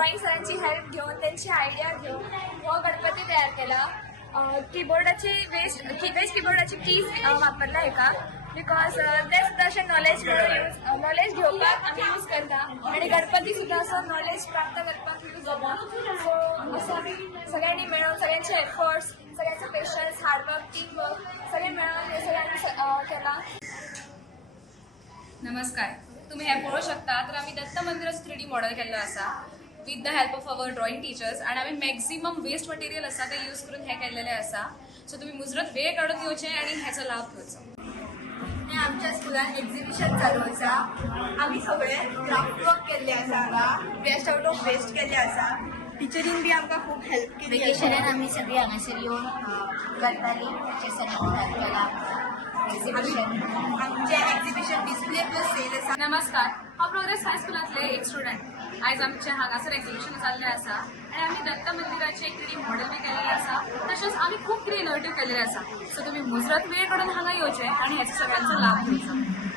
Drawing सरांची help घेऊन त्यांची आयडिया घेऊन हो गणपती तयार केला. कीबोर्डाची वेस्ट कीबोर्डाची कीज वापरला आहे का बिकॉज ते सुद्धा असे नॉलेज घेवपाक आमी यूज करता आणि गणपती सुद्धा असं नॉलेज प्राप्त करपाक यूज जाता. सो असं आमी सगळ्यांनी मिळून सगळ्यांचे एफर्ट्स सगळ्यांचे पेशन्स हार्डवर्क टीमवर्क सगळे मिळून हे सगळ्यांनी केला. नमस्कार, तुम्ही हे पळोवंक शकता तर आम्ही दत्त मंदिराचं 3D मॉडेल केल्लो आसा with the help of our drawing teachers आणि आम्ही मॅक्झिमम वेस्ट मटेरियल आसा ते यूज करून हे केल्लेले आसा. सो तुम्ही मुजरत वेळ काढून येवचे आणि ह्याचा लाभ घेवचो. आमच्या स्कुलान एक्झिबिशन चालू आसा. आमी सगळे क्राफ्ट वर्क केल्ले आसा हांगा बेस्ट आउट ऑफ वेस्ट केल्ले आसा. टिचरीन बी आमकां खूप हेल्प केली. वेकेशनान आम्ही सगळी हांगासर येवन करताली टिचर्सांनी हेल्प केला. आमचे एक्झिबिशन डिस्प्ले प्लस सेल आसा. नमस्कार, हांव प्रोग्रेस हायस्कुलांतले एक स्टुडंट. आयज आमचे हांगासर एक्झिबिशन जाल्लें आसा आनी आमी दत्त मंदिराचे एक 3D मॉडेल बी केल्लें आसा. तशेंच आमी खूब कितें इनोवेटीव केल्लें आसा. सो तुमी मुजरत वेळ काडून हांगा येवचें आनी हेचो सगळ्यांचो लाभ घेवचो.